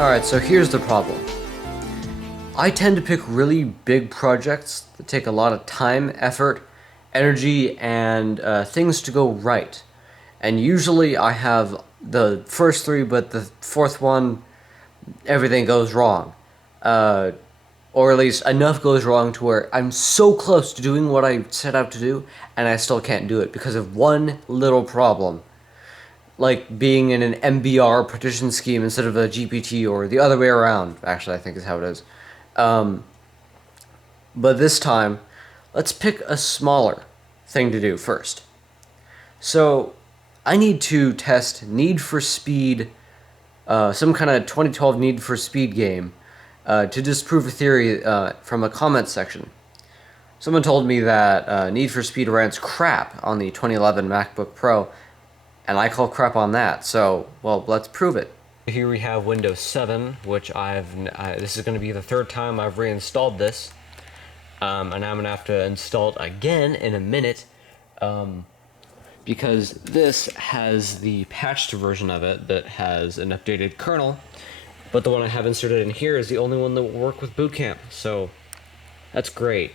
Alright, so here's the problem. I tend to pick really big projects that take a lot of time, effort, energy, and things to go right. And usually I have the first three, but the fourth one, everything goes wrong. Or at least enough goes wrong to where I'm so close to doing what I set out to do, and I still can't do it because of one little problem. Like being in an MBR partition scheme instead of a GPT, or the other way around, actually, I think is how it is. But this time, let's pick a smaller thing to do first. So, I need to test Need for Speed, some kind of 2012 Need for Speed game, to disprove a theory from a comment section. Someone told me that Need for Speed runs crap on the 2011 MacBook Pro, and I call crap on that, so, well, let's prove it. Here we have Windows 7, which this is going to be the third time I've reinstalled this, and I'm going to have to install it again in a minute, because this has the patched version of it that has an updated kernel, but the one I have inserted in here is the only one that will work with Boot Camp, so that's great.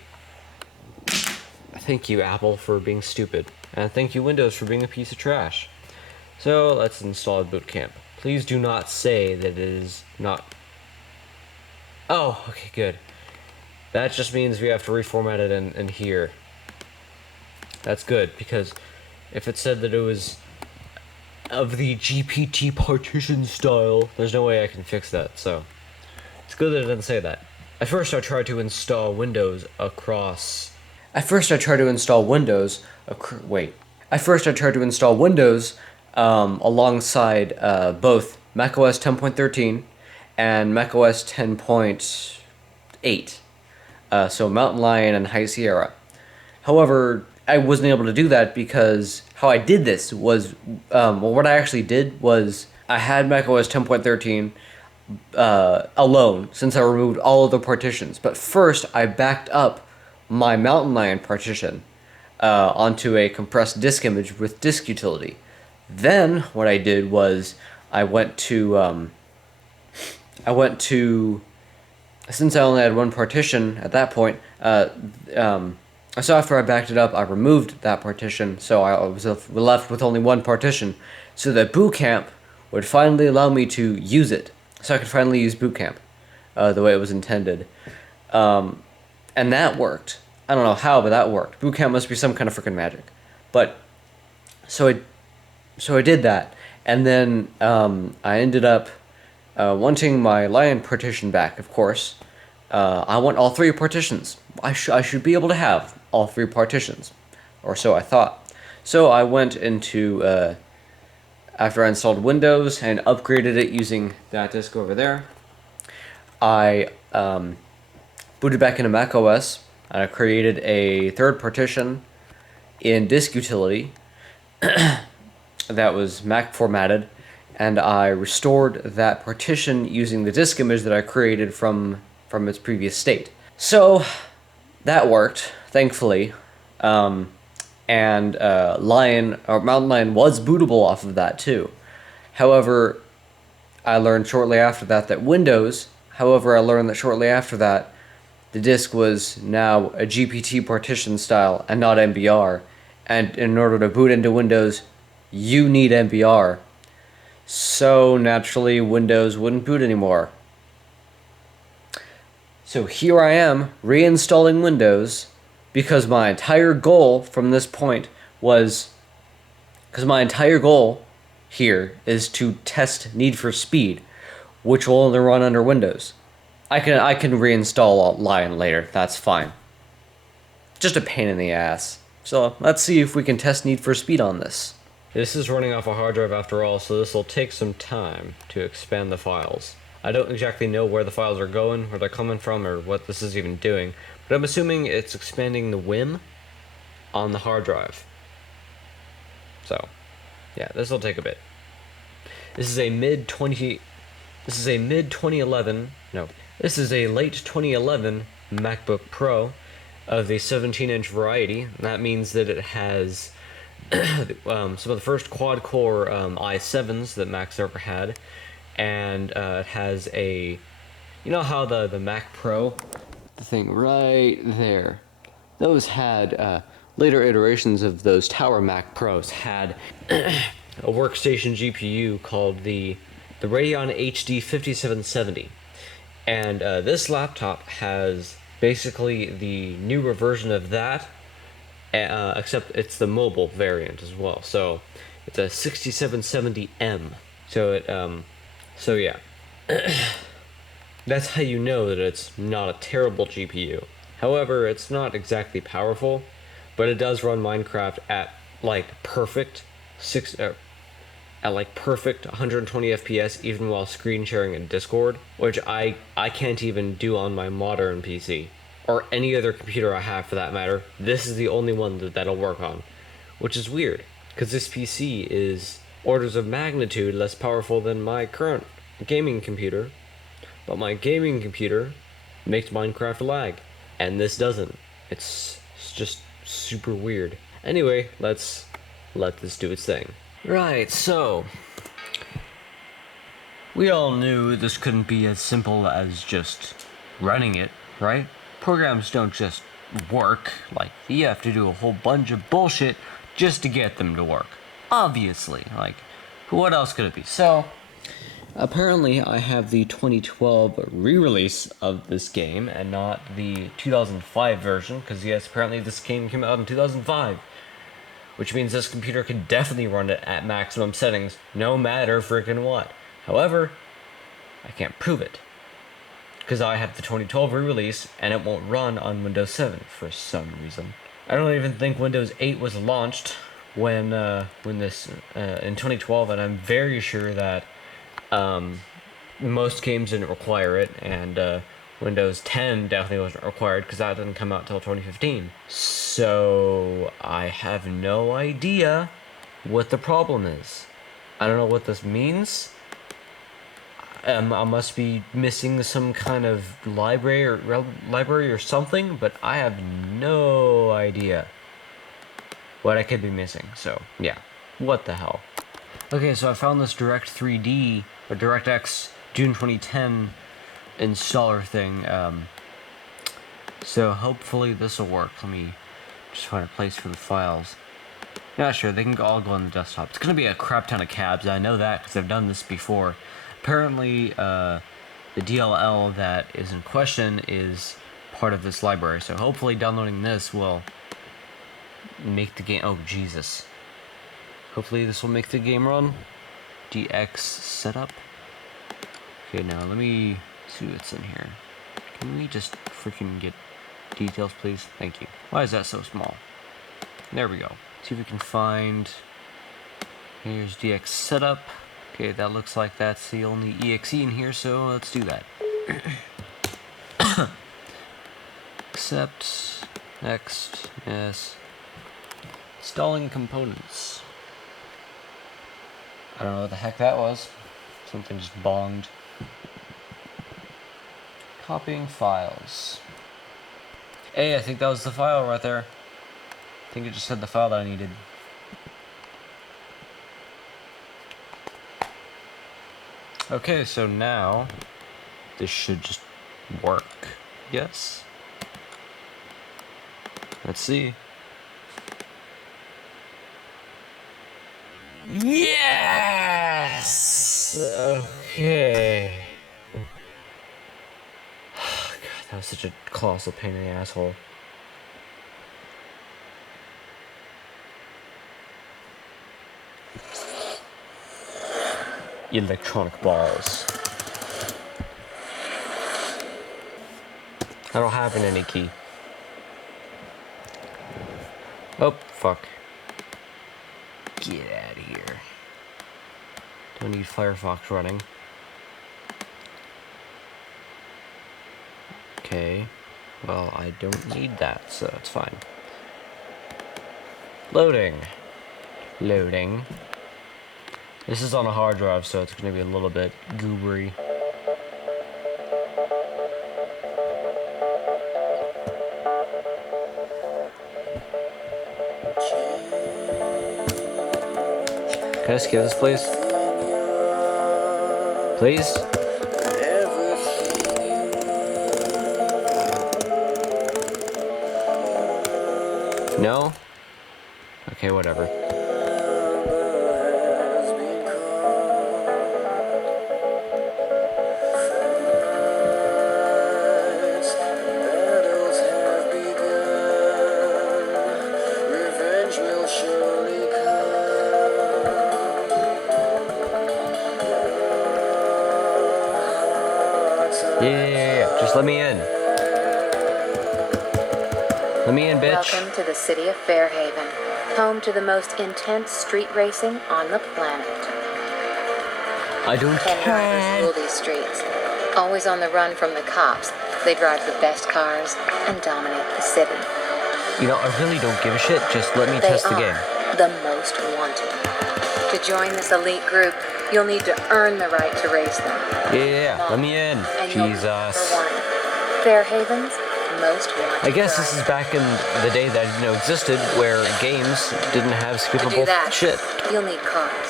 Thank you, Apple, for being stupid, and thank you, Windows, for being a piece of trash. So let's install Boot Camp. Please do not say that it is not... Oh, okay, good. That just means we have to reformat it in here. That's good, because if it said that it was of the GPT partition style, there's no way I can fix that, so it's good that it didn't say that. At first I tried to install Windows alongside both macOS 10.13 and macOS 10.8, so Mountain Lion and High Sierra. However, I wasn't able to do that because how I did this was, what I actually did was I had macOS 10.13 alone, since I removed all of the partitions, but first I backed up my Mountain Lion partition onto a compressed disk image with disk utility. Then what I did was I went to since I only had one partition at that point, so after I backed it up, I removed that partition, so I was left with only one partition, so that Boot Camp would finally allow me to use it, so I could finally use Boot Camp the way it was intended, and that worked. I don't know how, but that worked. Boot Camp must be some kind of freaking magic, but so I did that, and then I ended up wanting my Lion partition back, of course. I want all three partitions. I should be able to have all three partitions, or so I thought. So I went into, after I installed Windows and upgraded it using that disk over there, I booted back into macOS, and I created a third partition in disk utility that was Mac formatted, and I restored that partition using the disk image that I created from its previous state. So that worked, thankfully, and Mountain Lion was bootable off of that too. However, I learned shortly after that the disk was now a GPT partition style and not MBR, and in order to boot into Windows, you need MBR. So naturally, Windows wouldn't boot anymore. So here I am, reinstalling Windows, because my entire goal from this point was... Because my entire goal here is to test Need for Speed, which will only run under Windows. I can reinstall Lion later, that's fine. Just a pain in the ass. So let's see if we can test Need for Speed on this. This is running off a hard drive after all, so this will take some time to expand the files. I don't exactly know where the files are going, where they're coming from, or what this is even doing, but I'm assuming it's expanding the WIM on the hard drive. So, yeah, this will take a bit. This is a late 2011 MacBook Pro of the 17-inch variety. That means that it has some of the first quad-core i7s that Mac's ever had, and it has a, you know how the Mac Pro, the thing right there, those had later iterations of those Tower Mac Pros had a workstation GPU called the Radeon HD 5770, and this laptop has basically the newer version of that, except it's the mobile variant as well. So it's a 6770M. So yeah, that's how you know that it's not a terrible GPU. However, it's not exactly powerful, but it does run Minecraft at like perfect at like perfect 120 FPS even while screen sharing in Discord, which I can't even do on my modern PC or any other computer I have for that matter. This is the only one that'll work on, which is weird because this PC is orders of magnitude less powerful than my current gaming computer, but my gaming computer makes Minecraft lag, and this doesn't. It's just super weird. Anyway, let's let this do its thing. Right, so we all knew this couldn't be as simple as just running it, right? Programs don't just work, like you have to do a whole bunch of bullshit just to get them to work. Obviously, like, what else could it be? So, apparently I have the 2012 re-release of this game and not the 2005 version, because yes, apparently this game came out in 2005. Which means this computer can definitely run it at maximum settings, no matter freaking what. However, I can't prove it, because I have the 2012 re-release, and it won't run on Windows 7 for some reason. I don't even think Windows 8 was launched when this in 2012, and I'm very sure that most games didn't require it, and Windows 10 definitely wasn't required because that didn't come out till 2015. So I have no idea what the problem is. I don't know what this means. I must be missing some kind of library or something, but I have no idea what I could be missing. So yeah, what the hell? Okay, so I found this Direct 3D or DirectX June 2010 installer thing. So hopefully this will work. Let me just find a place for the files. Yeah, sure, they can all go on the desktop. It's gonna be a crap ton of cabs. I know that because I've done this before. Apparently, the DLL that is in question is part of this library. So hopefully downloading this will make the game. Oh Jesus! Hopefully this will make the game run. DX setup. Okay, now let me see what's in here. Can we just freaking get details, please? Thank you. Why is that so small? There we go. See if we can find. Here's DX setup. Okay, that looks like that's the only EXE in here, so let's do that. Accept. Next. Yes. Installing components. I don't know what the heck that was. Something just bonged. Copying files. Hey, I think that was the file right there. I think it just said the file that I needed. Okay, so now this should just work. Yes. Let's see. Yes! Okay. God, that was such a colossal pain in the asshole. Electronic balls. I don't have an any key. Oh, fuck. Get out of here. Don't need Firefox running. Okay. Well, I don't need that, so it's fine. Loading. Loading. This is on a hard drive, so it's going to be a little bit goobery. Can I skip this, please? Please? No? Okay, whatever. Yeah. Just let me in. Let me in, bitch. Welcome to the city of Fairhaven, home to the most intense street racing on the planet. I don't 10 drivers rule these streets. Always on the run from the cops, they drive the best cars and dominate the city. You know, I really don't give a shit. Just let me test the game. The most wanted. To join this elite group, you'll need to earn the right to race them. Yeah, let me in. Jesus. Fairhaven's most wanted. I guess this is back in the day that I didn't know existed, where games didn't have skippable shit. You'll need cars.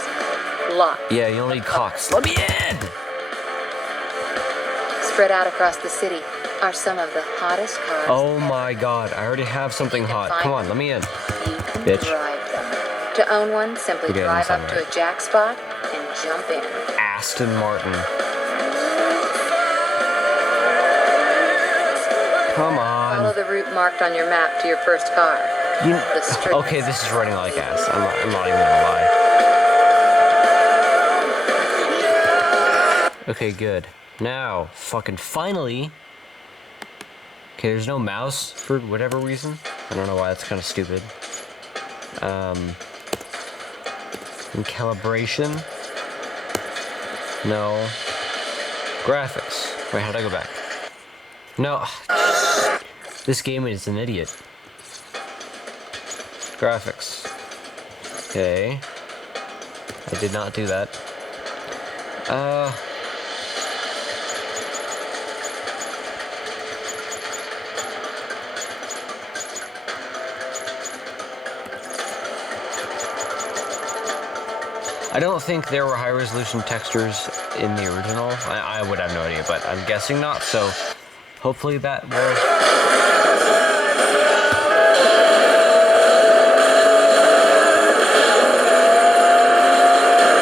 Lots. Yeah, you'll need cocks. Let me in! Spread out across the city are some of the hottest cars. Oh my god, I already have something hot. Come on, let me in. You can Bitch. drive them. To own one, simply drive up to a jack spot and jump in. Aston Martin. Come on. Follow the route marked on your map to your first car. Okay, this is running like ass. I'm not even gonna lie. Okay, good. Now, fucking finally. Okay, there's no mouse for whatever reason. I don't know why, that's kind of stupid. And calibration. No. Graphics. Wait, how'd I go back? No. This game is an idiot. Graphics. Okay. I did not do that. I don't think there were high-resolution textures in the original. I would have no idea, but I'm guessing not, so hopefully that will...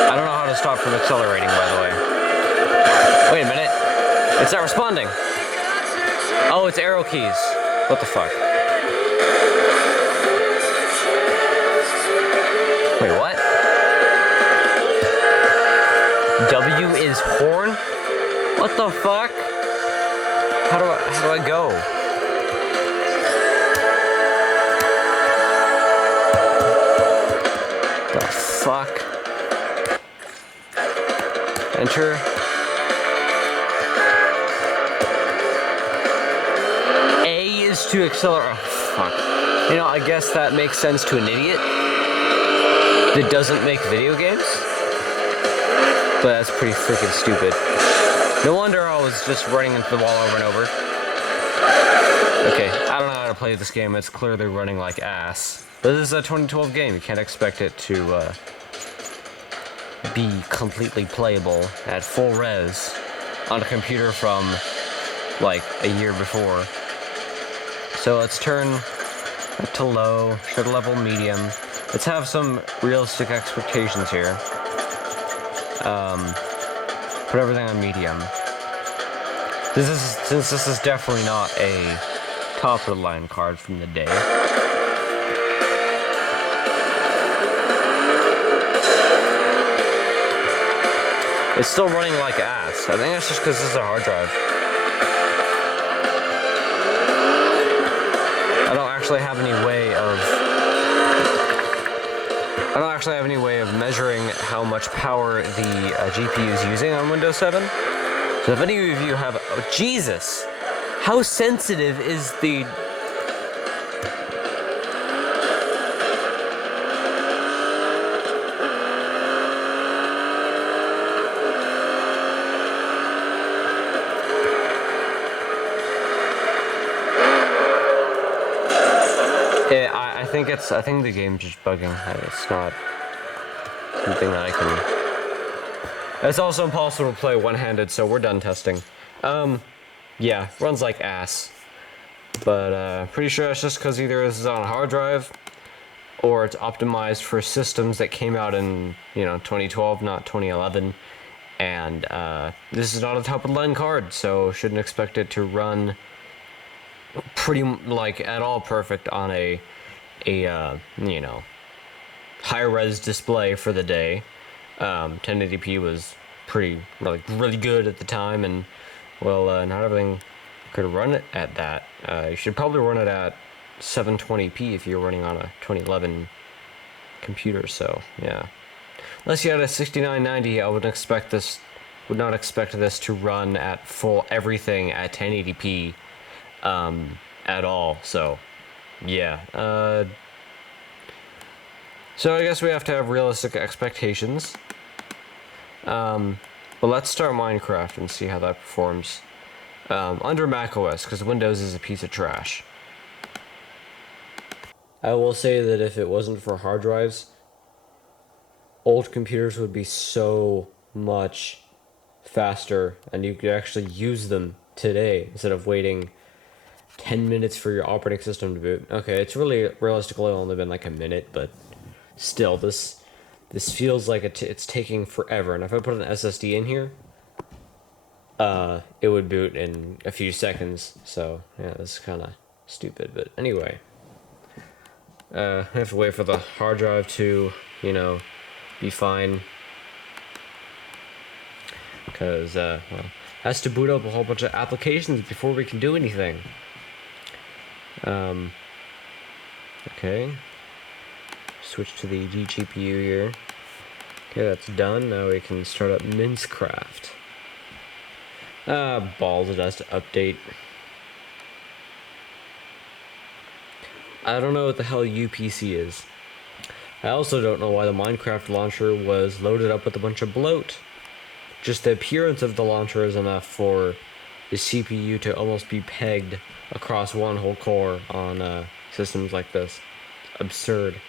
I don't know how to stop from accelerating, by the way. Wait a minute. It's not responding. Oh, it's arrow keys. What the fuck? Wait, what? W is horn? What the fuck? How do I go? The fuck? Enter. A is to accelerate. Oh, fuck. You know, I guess that makes sense to an idiot that doesn't make video games. But that's pretty freaking stupid. No wonder I was just running into the wall over and over. Okay, I don't know how to play this game. It's clearly running like ass. But this is a 2012 game. You can't expect it to be completely playable at full res on a computer from like a year before. So let's turn up to low, shutter level medium. Let's have some realistic expectations here. Put everything on medium. Since this is definitely not a top of the line card from the day. It's still running like ass. I think that's just because this is a hard drive. I don't actually have any way of measuring how much power the GPU is using on Windows 7. So if any of you have... Oh, Jesus! How sensitive is the... I think the game's just bugging. It's not something that I can It's also impossible to play one-handed, so we're done testing. Yeah, runs like ass. But pretty sure it's just because either this is on a hard drive or it's optimized for systems that came out in, 2012, not 2011. And this is not a top-of-the-line card, so shouldn't expect it to run pretty, at all perfect on a high-res display for the day. 1080p was really good at the time, and well, not everything could run it at that. You should probably run it at 720p if you're running on a 2011 computer. So yeah, unless you had a 6990, I would not expect this to run at full everything at 1080p at all. So yeah. So I guess we have to have realistic expectations. But let's start Minecraft and see how that performs under macOS, because Windows is a piece of trash. I will say that if it wasn't for hard drives, old computers would be so much faster, and you could actually use them today instead of waiting 10 minutes for your operating system to boot. Okay, it's really realistically only been like a minute, but still, this feels like it's taking forever. And if I put an SSD in here, it would boot in a few seconds. So yeah, this is kind of stupid. But anyway, I have to wait for the hard drive to, be fine, because well, it has to boot up a whole bunch of applications before we can do anything. Okay. Switch to the GPU here. Okay, that's done. Now we can start up Minecraft. Balls, it has to update. I don't know what the hell UPC is. I also don't know why the Minecraft launcher was loaded up with a bunch of bloat. Just the appearance of the launcher is enough for the CPU to almost be pegged across one whole core on systems like this. Absurd.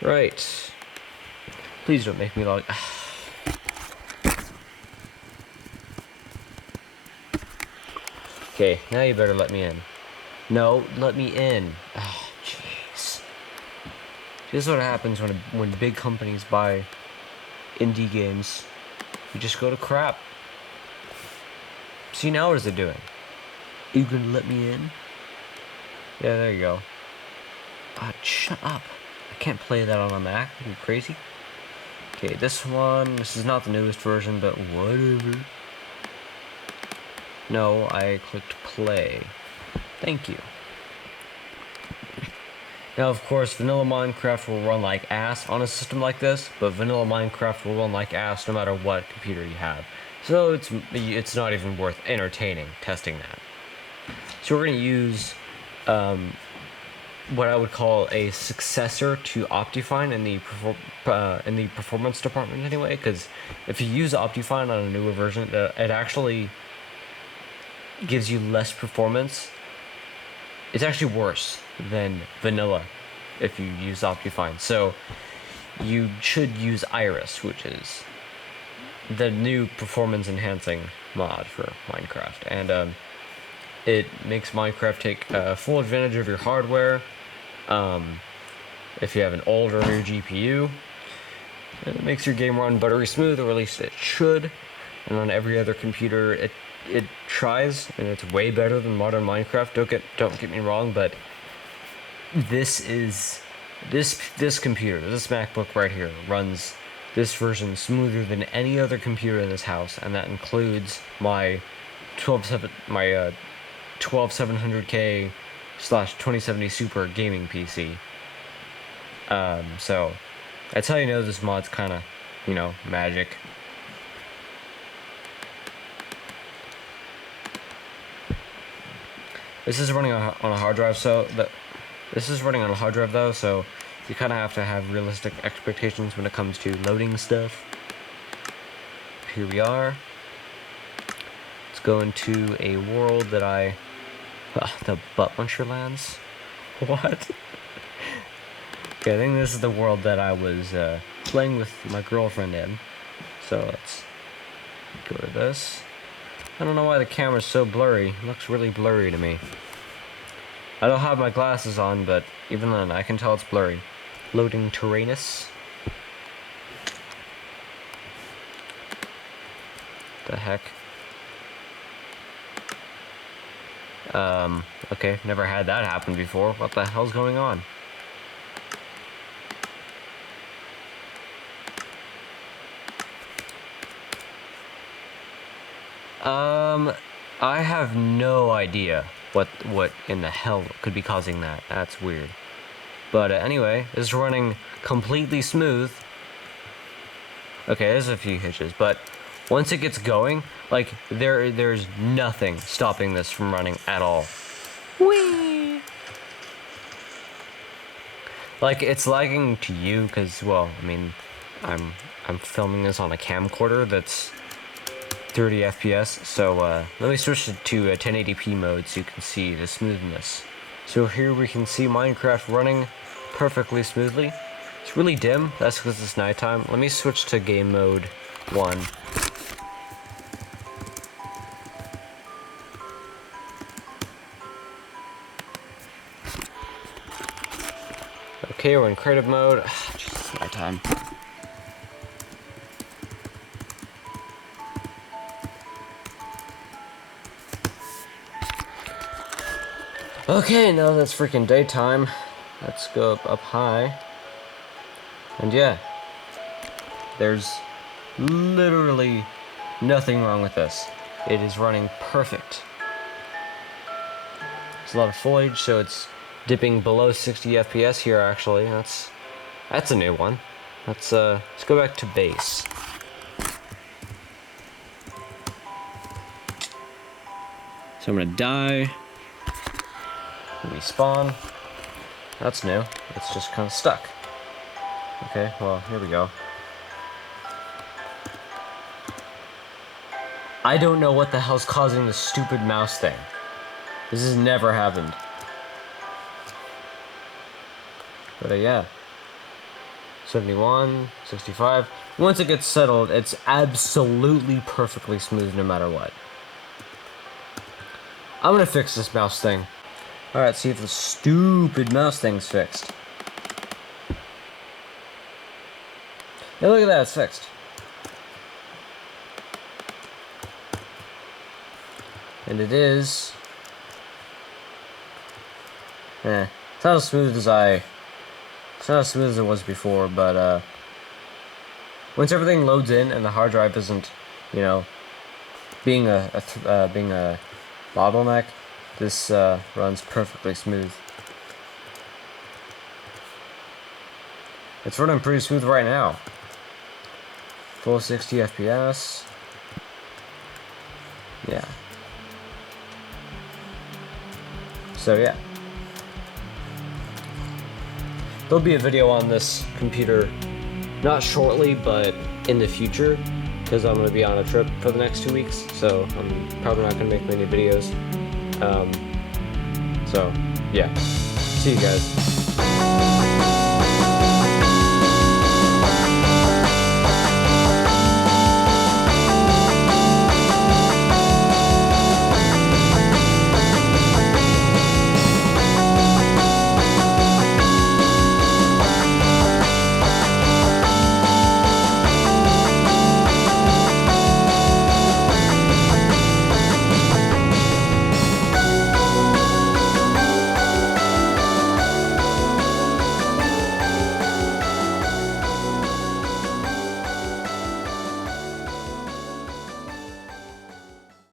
Right. Please don't make me log. Okay, now you better let me in. No, let me in. Oh, jeez. This is what happens when big companies buy indie games. You just go to crap. See, now what is it doing? Are you gonna let me in? Yeah, there you go. Shut up. I can't play that on a Mac. Are you crazy? Okay, this is not the newest version, but whatever. No, I clicked play. Thank you. Now, of course, vanilla Minecraft will run like ass on a system like this, but vanilla Minecraft will run like ass no matter what computer you have. So it's not even worth entertaining testing that. So we're going to use what I would call a successor to Optifine in the performance department anyway, because if you use Optifine on a newer version, it actually gives you less performance. It's actually worse than vanilla if you use Optifine. So you should use Iris, which is the new performance enhancing mod for Minecraft, and it makes Minecraft take full advantage of your hardware. If you have an older new GPU, it makes your game run buttery smooth, or at least it should. And on every other computer, it tries, and it's way better than modern Minecraft. Don't get me wrong, but this computer, this MacBook right here, runs this version smoother than any other computer in this house, and that includes my 12700K / 2070 Super gaming PC. So that's how you know this mod's kind of, magic. This is running on a hard drive, so you kind of have to have realistic expectations when it comes to loading stuff. Here we are. Let's go into a world that the Butt Muncher Lands? What? Okay, I think this is the world that I was playing with my girlfriend in. So let's go to this. I don't know why the camera's so blurry. It looks really blurry to me. I don't have my glasses on, but even then I can tell it's blurry. Loading Tyrannus. The heck? Okay, never had that happen before. What the hell's going on? I have no idea what in the hell could be causing that. That's weird. But anyway, it's running completely smooth. Okay, there's a few hitches, but once it gets going, like there's nothing stopping this from running at all. Whee! Like it's lagging to you because, well, I mean, I'm filming this on a camcorder that's 30 FPS. So let me switch it to 1080p mode so you can see the smoothness. So here we can see Minecraft running perfectly smoothly. It's really dim. That's because it's nighttime. Let me switch to game mode 1. Okay, we're in creative mode. Jesus, nighttime. Okay, now that's freaking daytime. Let's go up high. And yeah, there's literally nothing wrong with this. It is running perfect. There's a lot of foliage, so it's dipping below 60 FPS here actually. That's a new one. Let's go back to base. So I'm gonna die. Respawn. That's new. It's just kind of stuck. Okay, well, here we go. I don't know what the hell's causing this stupid mouse thing. This has never happened. But yeah. 71, 65. Once it gets settled, it's absolutely perfectly smooth no matter what. I'm gonna fix this mouse thing. Alright, see if the stupid mouse thing's fixed. Hey, look at that, it's fixed. And it is... it's not as smooth as it's not as smooth as it was before, but once everything loads in and the hard drive isn't, you know, being a bottleneck, this runs perfectly smooth. It's running pretty smooth right now. Full 60 FPS. Yeah. So yeah. There'll be a video on this computer, not shortly, but in the future, because I'm going to be on a trip for the next 2 weeks, so I'm probably not going to make many videos. So, yeah. See you guys.